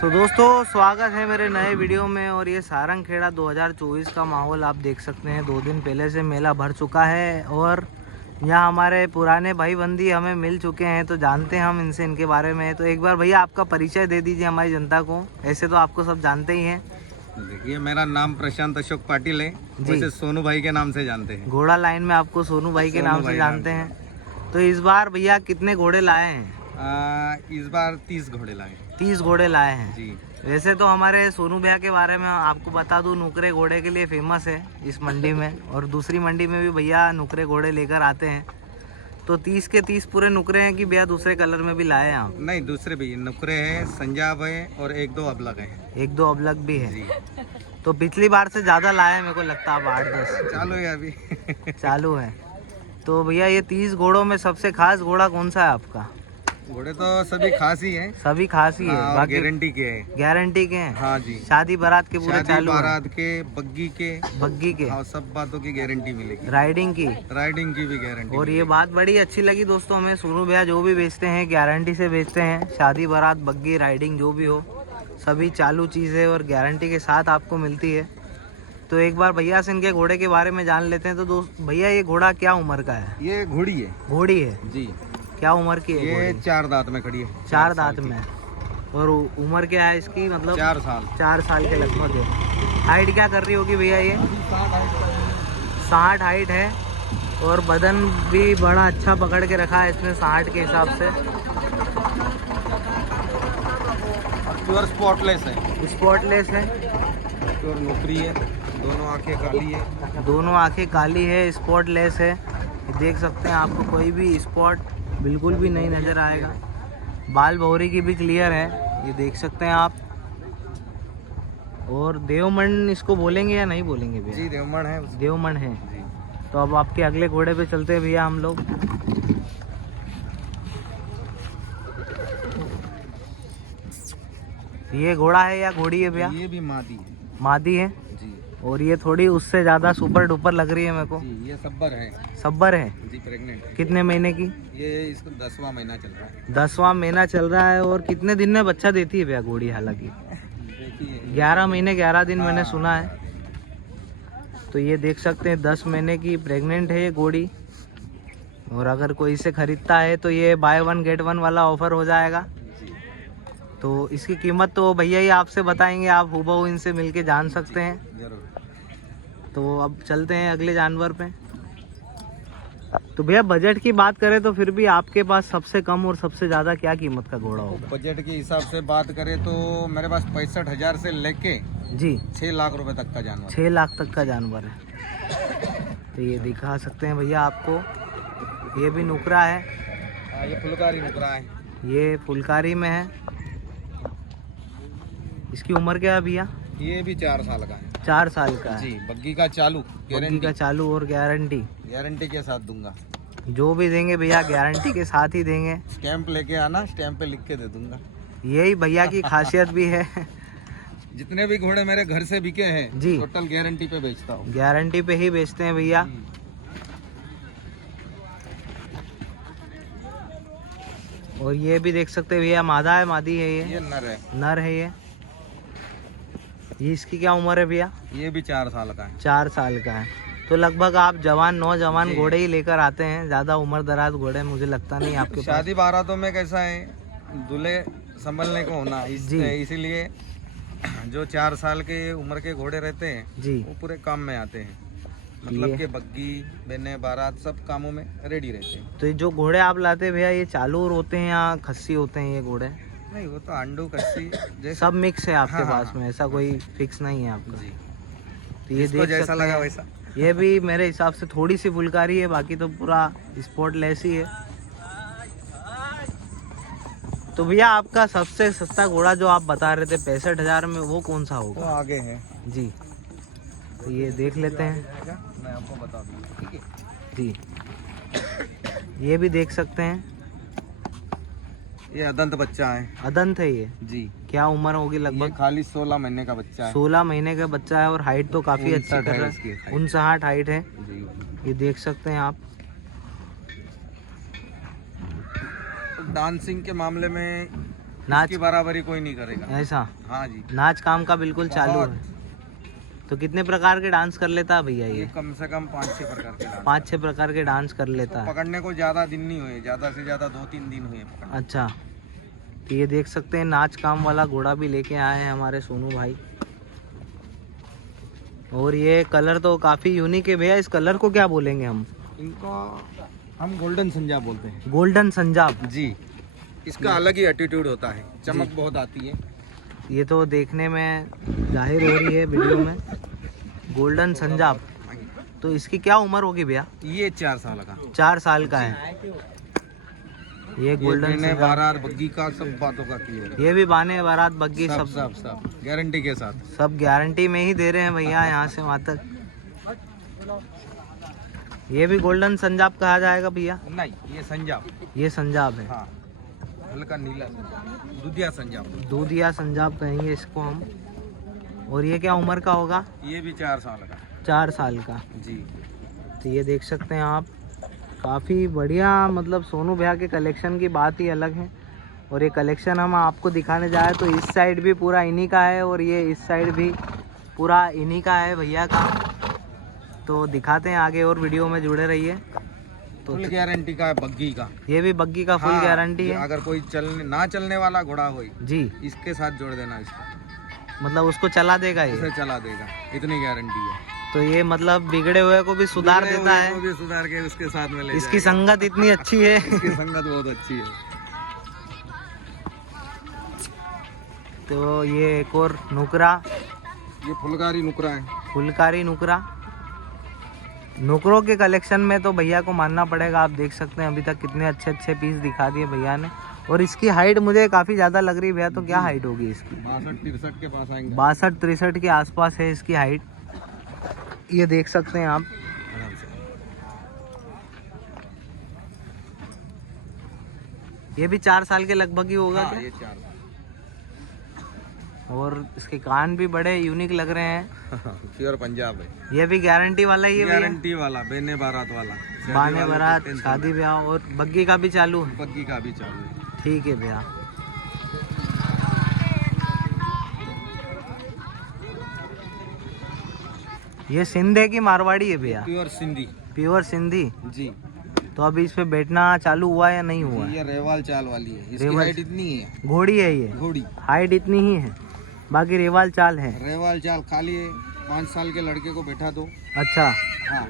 तो दोस्तों स्वागत है मेरे नए वीडियो में। और ये सारंगखेड़ा 2024 का माहौल आप देख सकते हैं। 2 दिन पहले से मेला भर चुका है और यहाँ हमारे पुराने भाई बंदी हमें मिल चुके हैं, तो जानते हैं हम इनसे इनके बारे में। तो एक बार भैया आपका परिचय दे दीजिए हमारी जनता को। ऐसे तो आपको सब जानते ही हैं। देखिए, मेरा नाम प्रशांत अशोक पाटिल है, वैसे सोनू भाई के नाम से जानते हैं। घोड़ा लाइन में आपको सोनू भाई के नाम से जानते हैं। तो इस बार भैया कितने घोड़े लाए हैं? इस बार 30 घोड़े लाए। 30 घोड़े लाए हैं जी। वैसे तो हमारे सोनू भैया के बारे में आपको बता दूं, नुकरे घोड़े के लिए फेमस है इस मंडी में, और दूसरी मंडी में भी भैया नुकरे घोड़े लेकर आते हैं। तो 30 के 30 पूरे नुकरे हैं कि भैया दूसरे कलर में भी लाए हैं आप? नहीं, दूसरे भी नुकरे हैं, संजाब है और 1-2 अबलग है। 1-2 अबलग भी है। तो पिछली बार से ज़्यादा लाए हैं मेरे को लगता है, 8-10 चालू है अभी। चालू है। तो भैया ये 30 घोड़ों में सबसे खास घोड़ा कौन सा है आपका? घोड़े तो सभी खास ही हैं। सभी खास ही है, बाकी गारंटी के हैं। गारंटी के हैं। हाँ जी। शादी बारात के पूरे चालू हैं। बारात के, बग्गी के हाँ, सब बातों की गारंटी मिलेगी। राइडिंग की भी गारंटी। और ये बात बड़ी अच्छी लगी दोस्तों हमें, सोनू भैया जो भी बेचते हैं गारंटी से बेचते हैं। शादी बारात, बग्गी, राइडिंग जो भी हो, सभी चालू चीज़ें और गारंटी के साथ आपको मिलती है। तो एक बार भैया से इनके घोड़े के बारे में जान लेते हैं। तो दोस्त भैया, ये घोड़ा क्या उम्र का है? ये घोड़ी है। घोड़ी है जी। क्या उम्र की है? ये 4 दांत में खड़ी है। 4 दांत में। और उम्र क्या है इसकी? मतलब 4 साल। 4 साल के लगभग है। हाइट क्या कर रही होगी भैया ये? 60 हाइट है। और बदन भी बड़ा अच्छा पकड़ के रखा है इसने 60 के हिसाब से। प्योर स्पॉटलेस है। स्पॉटलेस है। प्योर नौकरी है। दोनों आंखें काली है। दोनों आंखें काली है, स्पॉटलेस है। देख सकते हैं, आपको कोई भी स्पॉट बिल्कुल भी नहीं नज़र आएगा। बाल भौरी की भी क्लियर है, ये देख सकते हैं आप। और देवमन इसको बोलेंगे या नहीं बोलेंगे भैया? जी, देवमन है। देवमन है जी। तो अब आपके अगले घोड़े पे चलते हैं भैया हम लोग। ये घोड़ा है या घोड़ी है भैया? ये भी मादी है। मादी है जी। और ये थोड़ी उससे ज़्यादा सुपर डुपर लग रही है मेरे को। जी, ये सब्बर है। सब्बर है जी, प्रेग्नेंट है। कितने महीने की? ये इसको 10वां महीना चल रहा है। 10वां महीना चल रहा है। और कितने दिन में बच्चा देती है भैया घोड़ी? हालांकि देखिए, 11 महीने 11 दिन मैंने सुना है। तो ये देख सकते हैं 10 महीने की प्रेग्नेंट है ये घोड़ी। और अगर कोई इसे खरीदता है तो ये बाय 1 गेट 1 वाला ऑफर हो जाएगा। तो इसकी कीमत तो भैया ही आपसे बताएंगे, आप हूबहू इनसे मिलके जान सकते हैं। जरूर। तो अब चलते हैं अगले जानवर पे। तो भैया बजट की बात करें तो फिर भी आपके पास सबसे कम और सबसे ज़्यादा क्या कीमत का घोड़ा होगा? बजट के हिसाब से बात करें तो मेरे पास 65,000 से लेके जी 6 लाख रुपए तक का जानवर। 6 लाख तक का जानवर है। तो ये दिखा सकते हैं भैया आपको। ये भी नुकरा है। ये फुलकारी नुकरा है। ये फुलकारी में है। इसकी उम्र क्या है भैया? ये भी 4 साल का है। 4 साल का है जी। बग्गी का चालू, बग्गी का चालू और गारंटी के साथ दूंगा। जो भी देंगे भैया गारंटी के साथ ही देंगे। स्टैंप लेके आना, स्टैंप पे लिख के दे दूंगा। यही भैया की खासियत भी है। जितने भी घोड़े मेरे घर से बिके हैं जी, टोटल गारंटी पे बेचता हूँ। गारंटी पे ही बेचते हैं भैया। और ये भी देख सकते हैं भैया, मादा है मादी है? ये नर है। नर है ये इसकी क्या उम्र है भैया? ये भी 4 साल का है। 4 साल का है। तो लगभग आप जवान नौजवान घोड़े ही लेकर आते हैं, ज़्यादा उम्र दराज घोड़े मुझे लगता नहीं आपके पास। शादी बारातों में कैसा है, दूल्हे संभलने को होना, इसीलिए जो 4 साल के उम्र के घोड़े रहते हैं जी, वो पूरे काम में आते हैं। मतलब कि बग्गी, बेने, बारात सब कामों में रेडी रहते हैं। तो जो घोड़े आप लाते हैं भैया, ये चालू होते हैं या खस्सी होते हैं ये घोड़े? नहीं, वो तो आंडू कस्सी सब मिक्स है आपके पास में, ऐसा कोई फिक्स नहीं है आपका जी। तो ये देख जैसा लगा वैसा। ये भी मेरे हिसाब से थोड़ी सी फुलकारी है, बाकी तो पूरा स्पॉटलेस ही है। तो भैया आपका सबसे सस्ता घोड़ा जो आप बता रहे थे 65,000 में, वो कौन सा होगा? वो आगे है जी। तो ये देख लेते हैं, मैं आपको बता दूंगा। ठीक है जी। ये भी देख सकते हैं, ये अदंत बच्चा है। अदंत है ये जी। क्या उम्र होगी लगभग? खाली 16 महीने का बच्चा है। 16 महीने का बच्चा है। और हाइट तो काफी अच्छी कर रहा है, 59 हाइट है जी। ये देख सकते हैं आप। डांसिंग के मामले में नाच की बराबरी कोई नहीं करेगा ऐसा। हाँ जी, नाच काम का बिल्कुल चालू बहुत। है। तो कितने प्रकार के डांस कर लेता है भैया ये ये? कम से कम 5-6 प्रकार के डांस। 5-6 प्रकार के डांस कर लेता है। पकड़ने को ज्यादा दिन नहीं हुए, ज्यादा से ज्यादा 2-3 दिन हुए पकड़ने। अच्छा, तो ये देख सकते हैं नाच काम वाला घोड़ा भी लेके आए हैं हमारे सोनू भाई। और ये कलर तो काफ़ी यूनिक है भैया। इस कलर को क्या बोलेंगे हम? इनको हम गोल्डन संजाब बोलते हैं। गोल्डन संजाब जी, इसका अलग ही एटीट्यूड होता है, चमक बहुत आती है। ये तो देखने में जाहिर हो रही है वीडियो में। गोल्डन संजाब, तो इसकी क्या उम्र होगी भैया? ये 4 साल का। 4 साल का है ये गोल्डन संजाब। बारात बग्गी का सब बातों का क्लियर। ये भी बाने बारात बग्गी सब सब सब सब गारंटी के साथ। सब गारंटी में ही दे रहे हैं भैया यहाँ से वहाँ तक। ये भी गोल्डन संजाब कहा जाएगा भैया? नहीं, ये संजाब। ये संजाब है। हाँ, हल्का नीला दूधिया संजाब। दूधिया संजाब कहेंगे इसको हम। और ये क्या उम्र का होगा? ये भी 4 साल का। 4 साल का जी। तो ये देख सकते हैं आप, काफ़ी बढ़िया। मतलब सोनू भैया के कलेक्शन की बात ही अलग है। और ये कलेक्शन हम आपको दिखाने जाए तो इस साइड भी पूरा इन्हीं का है और ये इस साइड भी पूरा इन्हीं का है भैया का। तो दिखाते हैं आगे और वीडियो में जुड़े रहिए। तो फुल गारंटी का है बग्गी का। ये भी बग्गी का फुल गारंटी है। अगर कोई ना चलने वाला घोड़ा हो जी, इसके साथ जोड़ देना इसको, मतलब उसको चला देगा ये? उसे चला देगा, इतनी गारंटी है। तो ये मतलब बिगड़े हुए को भी सुधार देता है। वो भी सुधार के उसके साथ में ले इसकी संगत इतनी अच्छी है। इसकी संगत बहुत अच्छी है। तो ये एक और नुकरा, ये फुलकारी नुकरा है। फुलकारी नुकरा। नुकरों के कलेक्शन में तो भैया को मानना पड़ेगा। आप देख सकते हैं अभी तक कितने अच्छे अच्छे पीस दिखा दिए भैया ने। और इसकी हाइट मुझे काफ़ी ज़्यादा लग रही है भैया। तो क्या हाइट होगी इसकी? 62-63 के पास आएंगे। 62-63 के आसपास है इसकी हाइट। ये देख सकते हैं आप। आराम से। ये भी 4 साल के लगभग ही होगा हाँ, क्या? ये 4 साल। और इसके कान भी बड़े यूनिक लग रहे हैं। प्योर पंजाब है। ये भी गारंटी वाला ही है भैया? गारंटी वाला, बेने बारात वाला। बाने बारात, शादी ब्याह और बग्गी का भी चालू है? बग्गी का भी चालू है। ठीक है भैया। ये सिंध है कि मारवाड़ी है भैया? प्योर सिंधी। प्योर सिंधी। जी। तो अभी इस पे बैठना चालू हुआ या नहीं हुआ? ये रेवाल चाल वाली है। इसकी रेवाल हाइट इतनी है। घोड़ी है ये? घोड़ी हाइट इतनी ही है, बाकी रेवाल चाल है। रेवाल चाल खाली 5 साल के लड़के को बैठा दो। अच्छा, हाँ,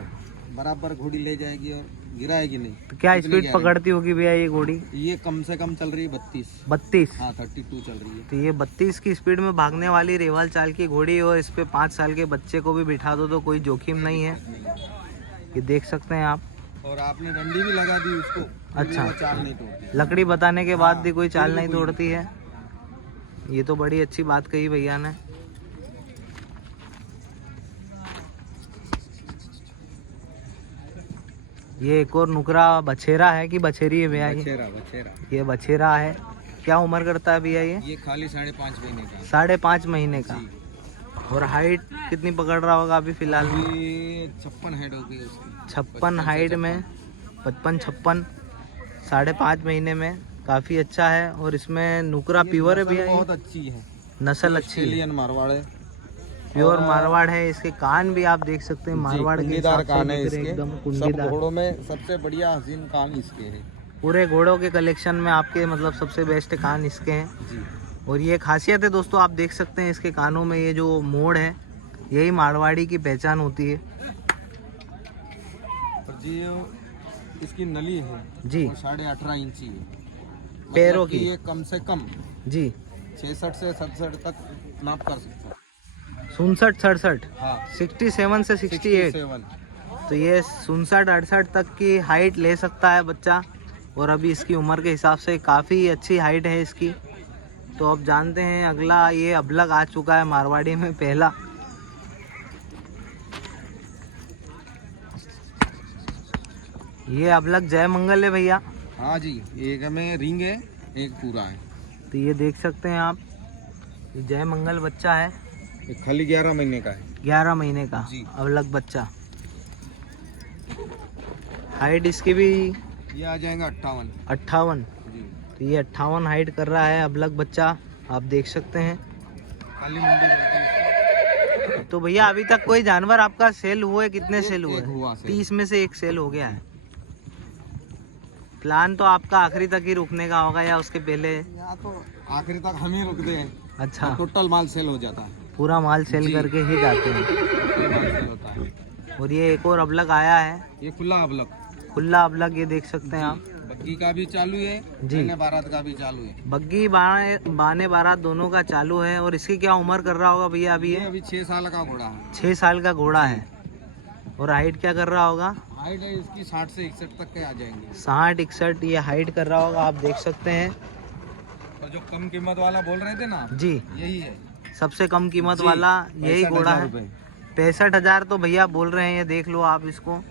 बराबर घोड़ी ले जाएगी और गिराएगी नहीं। तो क्या इतनी स्पीड गारंटी। पकड़ती होगी भैया ये घोड़ी? ये कम से कम चल रही है 32। 32? हाँ, 32 चल रही है। तो ये 32 की स्पीड में भागने वाली रेवाल चाल की घोड़ी। और इस पे 5 साल के बच्चे को भी बिठा दो तो कोई जोखिम नहीं है। ये देख सकते हैं आप। और आपने डंडी भी लगा दी उसको। अच्छा। वो चाल नहीं तोड़ती। लकड़ी बताने के बाद हाँ, भी कोई चाल नहीं बिल्कुल। तोड़ती है। ये तो बड़ी अच्छी बात कही भैया ने। ये एक और नुकरा बछेरा है कि बछेरी है भैया? ये बछेरा बछेरा। ये बछेरा है। क्या उम्र करता है भैया ये? ये खाली 5.5 महीने का। 5.5 महीने का। जी। और हाइट कितनी पकड़ रहा होगा अभी फिलहाल में? ये 56 हेड हो गई उसकी। 56 हाइट में, 55-56, 5.5 महीने में। काफ़ी अच्छा है। और इसमें नुकरा प्योर है भैया? बहुत अच्छी है, नस्ल अच्छी है, ऑस्ट्रेलियन मारवाड़ है। प्योर मारवाड़ है। इसके कान भी आप देख सकते हैं मारवाड़ के हिसाब से कान है दिख रहे हैं, इसके। एकदम सब कुंडीदार। घोड़ों में सबसे बढ़िया हसीन कान इसके हैं। पूरे घोड़ों के कलेक्शन में आपके मतलब सबसे बेस्ट कान इसके हैं। जी। और ये खासियत है दोस्तों, आप देख सकते हैं इसके कानों में ये जो मोड़ है, यही मारवाड़ी की पहचान होती है। और जी इसकी नली है जी, 18.5 इंची है। मतलब पैरों कि की? ये कम से कम जी, 66 से 67 तक नाप कर सकता है। 67-67, हाँ, 67 से 68। 67। तो ये 67-68 तक की हाइट ले सकता है बच्चा। और अभी इसकी उम्र के हिसाब से काफ़ी अच्छी हाइट है इसकी। तो अब जानते हैं अगला। ये अबलग आ चुका है मारवाड़ी में पहला। ये अबलग जय मंगल है भैया? हाँ जी, एक में रिंग है, एक पूरा है। तो ये देख सकते हैं आप, ये जय मंगल बच्चा है। ये खाली 11 महीने का है। 11 महीने का जी। अबलग बच्चा। हाइट इसकी भी ये आ जाएगा 58। 58। जी। तो ये 58 हाइट कर रहा है अबलग बच्चा, आप देख सकते हैं। काली मुंडी बोलते हैं। तो भैया अभी तक कोई जानवर आपका सेल हुए? कितने सेल हुए? 30 में से 1 सेल हो गया है। प्लान तो आपका आखिरी तक ही रुकने का होगा या उसके पहले? या तो आखिरी तक हम ही रुकते हैं। अच्छा, टोटल माल सेल हो जाता है। पूरा माल सेल करके ही जाते हैं। माल सेल होता है। और ये एक और अबलग आया है, ये खुला अबलग। खुला अबलग, ये देख सकते हैं आप। बग्गी का भी चालू है जी, बाने बारात का भी चालू है। बग्गी बाने बारात दोनों का चालू है। और इसकी क्या उम्र कर रहा होगा भैया अभी? ये अभी 6 साल का घोड़ा है। 6 साल का घोड़ा है। और हाइट क्या कर रहा होगा? हाइट है इसकी 60 से 61 तक के आ जाएंगे। 60-61 ये हाइट कर रहा होगा, आप देख सकते हैं। और जो कम कीमत वाला बोल रहे थे ना जी, यही है सबसे कम कीमत वाला यही घोड़ा है। 65,000 तो भैया बोल रहे हैं। ये देख लो आप इसको,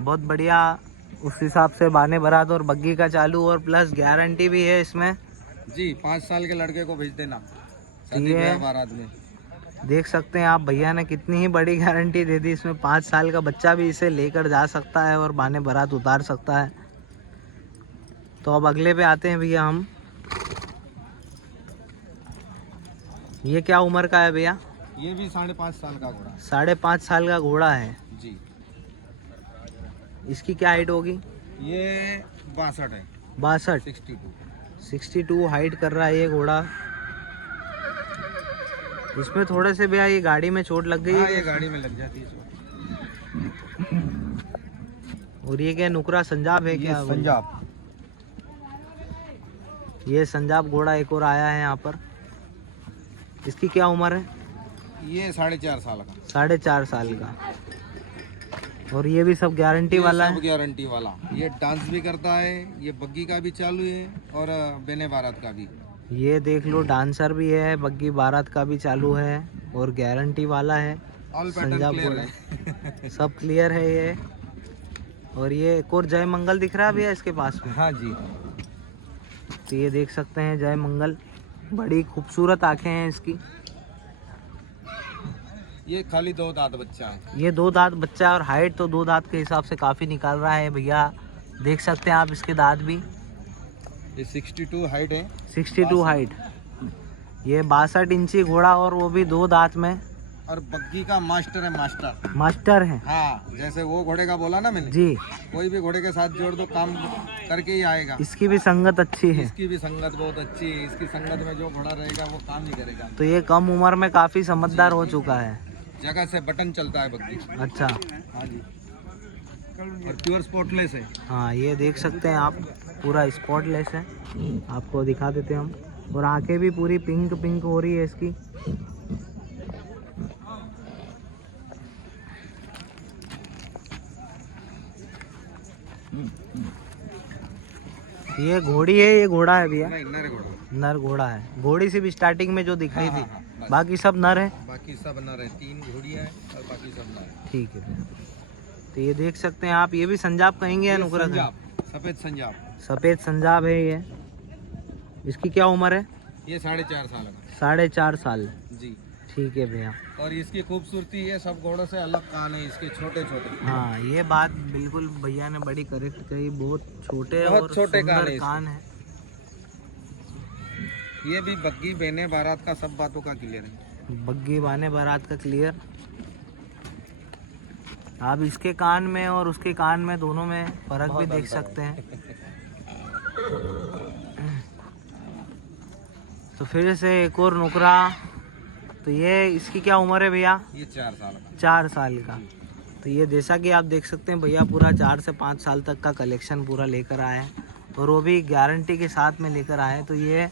बहुत बढ़िया। उस हिसाब से बाने बारात और बग्गी का चालू, और प्लस गारंटी भी है इसमें जी। 5 साल के लड़के को भेज देना शादी ये ब्याह बारात में। देख सकते हैं आप, भैया ने कितनी ही बड़ी गारंटी दे दी। इसमें 5 साल का बच्चा भी इसे लेकर जा सकता है और बाने बारात उतार सकता है। तो अब अगले पे आते हैं भैया हम। ये क्या उम्र का है भैया? ये भी 5.5 साल का घोड़ा। 5.5 साल का घोड़ा है जी। इसकी क्या हाइट होगी? ये 62 है। 62, 62 हाइट कर रहा है ये घोड़ा। इसमें थोड़े से भैया ये गाड़ी में चोट लग गई हाँ, है। ये गाड़ी में लग जाती है चोट। और ये क्या नुकरा संजाब है? क्या पंजाब। ये संजाब घोड़ा एक और आया है यहाँ पर। इसकी क्या उम्र है? ये 4.5 साल का। 4.5 साल का। और ये भी सब गारंटी वाला है? गारंटी वाला। ये डांस भी करता है। ये बग्गी का भी चालू है और बेने बारात का भी। ये देख लो, डांसर भी है, बग्गी बारात का भी चालू है और गारंटी वाला है। ऑल पैटर्न क्लियर है। सब क्लियर है ये। और ये एक और जय मंगल दिख रहा है भैया इसके पास में। हाँ जी। तो ये देख सकते हैं जय मंगल, बड़ी खूबसूरत आंखें हैं इसकी। ये खाली 2 दांत बच्चा है। ये 2 दांत बच्चा है और हाइट तो 2 दांत के हिसाब से काफ़ी निकाल रहा है भैया। देख सकते हैं आप इसके दांत भी। ये 62 हाइट है। 62 हाइट। ये 62 इंची घोड़ा और वो भी 2 दांत में। और बग्गी का मास्टर है। मास्टर है। हाँ, जैसे वो घोड़े का बोला ना मैंने जी, कोई भी घोड़े के साथ जोड़ दो काम करके ही आएगा। इसकी भी संगत अच्छी है। इसकी भी संगत बहुत अच्छी है। इसकी संगत में जो घोड़ा रहेगा वो काम ही करेगा। तो ये कम उम्र में काफ़ी समझदार हो चुका है। जगह से बटन चलता है बग्गी। अच्छा, हाँ जी। और प्योर स्पॉटलेस है। हाँ ये देख सकते हैं आप, पूरा स्पॉटलेस है। आपको दिखा देते हैं हम। और आंखें भी पूरी पिंक पिंक हो रही है इसकी। ये घोड़ी है, ये घोड़ा है भैया? नहीं, नर घोड़ा। नर घोड़ा है। घोड़ी से भी स्टार्टिंग में जो दिखाई हाँ, थी। हाँ, हाँ, बाकी सब नर है। बाकी सब नर है। 3 घोड़ियाँ हैं और बाकी सब नर है। ठीक है भैया। तो ये देख सकते हैं आप, ये भी संजाब कहेंगे या नुकरा? सफेद संजाब। सफ़ेद संजाब है ये। इसकी क्या उम्र है? ये 4.5 साल का। 4.5 साल। जी। ठीक है भैया। और इसकी खूबसूरती है सब घोड़ों से अलग कान है इसके, छोटे छोटे। हाँ ये बात बिल्कुल भैया ने बड़ी करेक्ट कही, बहुत छोटे बहुत और छोटे कान सुंदर है कान है। ये भी बग्गी बेने बारात का सब बातों का क्लियर है। बग्गी बाने बारात का क्लियर। आप इसके कान में और उसके कान में दोनों में फर्क भी देख सकते हैं। तो फिर से एक और नुकरा। तो ये इसकी क्या उम्र है भैया? ये 4 साल का। 4 साल का। तो ये जैसा कि आप देख सकते हैं भैया पूरा 4 से 5 साल तक का कलेक्शन पूरा लेकर आए हैं और वो भी गारंटी के साथ में लेकर आए। तो ये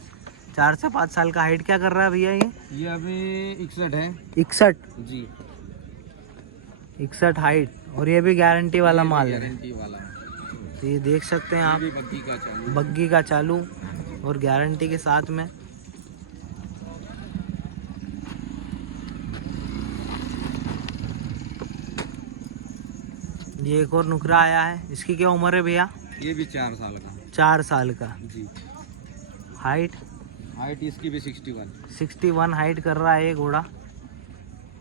4 से 5 साल का। हाइट क्या कर रहा है भैया ये अभी 61 है। 61 जी। 61 हाइट। और ये भी गारंटी वाला माल है। गारंटी वाला है। तो ये देख सकते हैं आप, ये भी बग्गी का चालू। बग्गी का चालू और गारंटी के साथ में। ये एक और नुकरा आया है। इसकी क्या उम्र है भैया? ये भी 4 साल का। 4 साल का। जी। हाइट इसकी भी 61। 61 हाइट कर रहा है ये घोड़ा।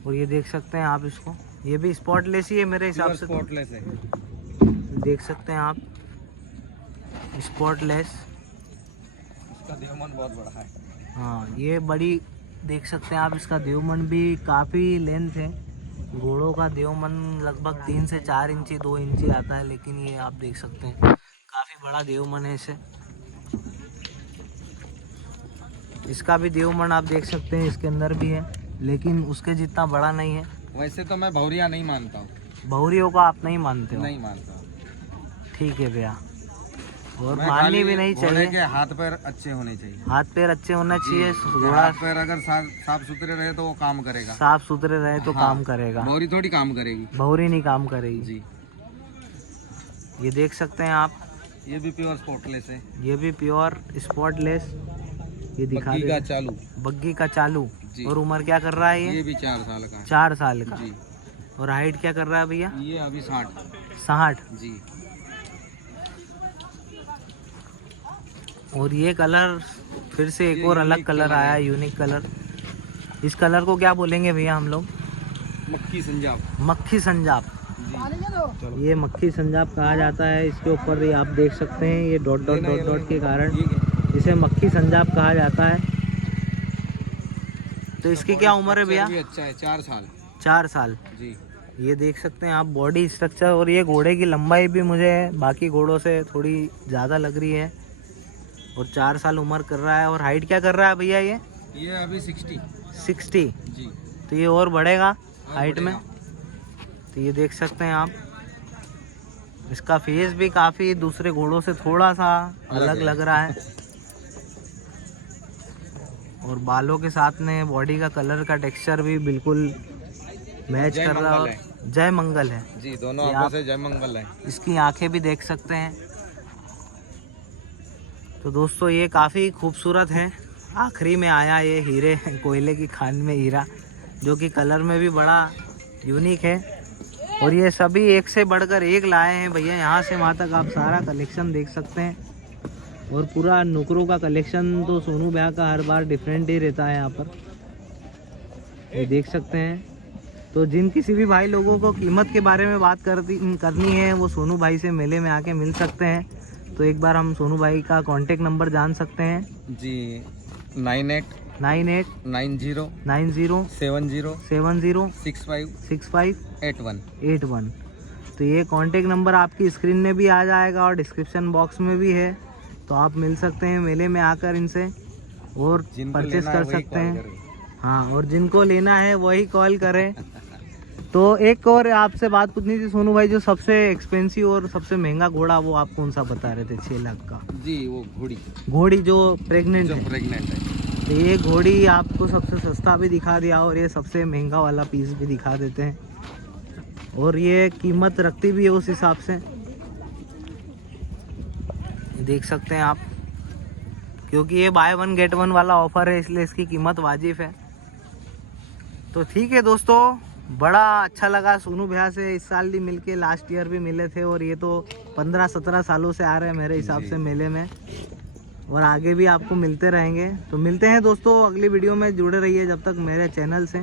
और ये देख सकते हैं आप इसको, ये भी स्पॉटलेस ही है मेरे हिसाब से। स्पॉटलेस है। देख सकते हैं आप, स्पॉटलेस। इसका देवमन बहुत बड़ा है। हाँ, ये बड़ी देख सकते हैं आप, इसका देवमन भी काफ़ी लेंथ है। घोड़ों का देवमन लगभग 3 से 4 इंची 2 इंची आता है, लेकिन ये आप देख सकते हैं काफ़ी बड़ा देवमन है इसे। इसका भी देवमन आप देख सकते हैं, इसके अंदर भी है, लेकिन उसके जितना बड़ा नहीं है। वैसे तो मैं भौरिया नहीं मानता हूँ। भौरियों को आप नहीं मानते हो? नहीं मानता। ठीक है भैया, और माननी भी नहीं चाहिए। के हाथ पैर अच्छे होने चाहिए। हाथ पैर अच्छे होना चाहिए। घोड़ा हाथ पैर अगर साफ सुथरे रहे तो वो काम करेगा। साफ सुथरे रहे तो काम करेगा। भौरी थोड़ी काम करेगी। भौरी नहीं काम करेगी जी। ये देख सकते हैं आप, ये भी प्योर स्पॉटलेस है। ये भी प्योर स्पॉटलेस। ये दिखा बग्गी का चालू। बग्गी का चालू। और उम्र क्या कर रहा है ये भी 4 साल का। 4 साल का जी। और हाइट क्या कर रहा है भैया? ये अभी 60। 60 जी। और ये कलर फिर से एक और अलग कलर आया, यूनिक कलर। इस कलर को क्या बोलेंगे भैया हम लोग? मक्खी संजाब। मक्खी संजाब। ये मक्खी संजाब कहा जाता है। इसके ऊपर ये आप देख सकते हैं, ये डॉट डॉट डॉट डॉट के कारण इसे मक्खी संजाब कहा जाता है। तो इसकी क्या उम्र है भैया? अच्छा है, 4 साल। 4 साल जी। ये देख सकते हैं आप बॉडी स्ट्रक्चर, और ये घोड़े की लंबाई भी मुझे बाकी घोड़ों से थोड़ी ज़्यादा लग रही है। और 4 साल उम्र कर रहा है। और हाइट क्या कर रहा है भैया? ये अभी 60। 60 जी। तो ये और बढ़ेगा हाइट में। तो ये देख सकते हैं आप, इसका फेस भी काफ़ी दूसरे घोड़ों से थोड़ा सा अलग लग रहा है। और बालों के साथ में बॉडी का कलर का टेक्सचर भी बिल्कुल मैच कर रहा है। जय मंगल है जी, दोनों आंखों से जय मंगल है। इसकी आंखें भी देख सकते हैं। तो दोस्तों ये काफ़ी खूबसूरत है। आखिरी में आया ये हीरे, कोयले की खान में हीरा, जो कि कलर में भी बड़ा यूनिक है। और ये सभी एक से बढ़कर एक लाए हैं भैया। यहाँ से वहाँ तक आप सारा कलेक्शन देख सकते हैं। और पूरा नुकरों का कलेक्शन तो सोनू भैया का हर बार डिफरेंट ही रहता है यहाँ पर, ये देख सकते हैं। तो जिन किसी भी भाई लोगों को कीमत के बारे में बात करनी है, वो सोनू भाई से मेले में आके मिल सकते हैं। तो एक बार हम सोनू भाई का कांटेक्ट नंबर जान सकते हैं? जी, 98 90 70 65 81। तो ये कांटेक्ट नंबर आपकी स्क्रीन में भी आ जाएगा और डिस्क्रिप्शन बॉक्स में भी है। तो आप मिल सकते हैं मेले में आकर इनसे और परचेस कर सकते हैं। हाँ, और जिनको लेना है वही कॉल करें। तो एक और आपसे बात पूछनी थी सोनू भाई, जो सबसे एक्सपेंसिव और सबसे महंगा घोड़ा वो आप कौन सा बता रहे थे? 6 लाख का। जी, वो घोड़ी जो प्रेग्नेंट है। है। तो ये घोड़ी आपको सबसे सस्ता भी दिखा दिया और ये सबसे महंगा वाला पीस भी दिखा देते हैं। और ये कीमत रखती भी है उस हिसाब से, देख सकते हैं आप। क्योंकि ये बाय 1 गेट 1 वाला ऑफर है, इसलिए इसकी कीमत वाजिब है। तो ठीक है दोस्तों, बड़ा अच्छा लगा सोनू भैया से। इस साल भी मिलके, लास्ट ईयर भी मिले थे, और ये तो 15-17 सालों से आ रहे हैं मेरे हिसाब से मेले में, और आगे भी आपको मिलते रहेंगे। तो मिलते हैं दोस्तों अगली वीडियो में, जुड़े रहिए जब तक मेरे चैनल से।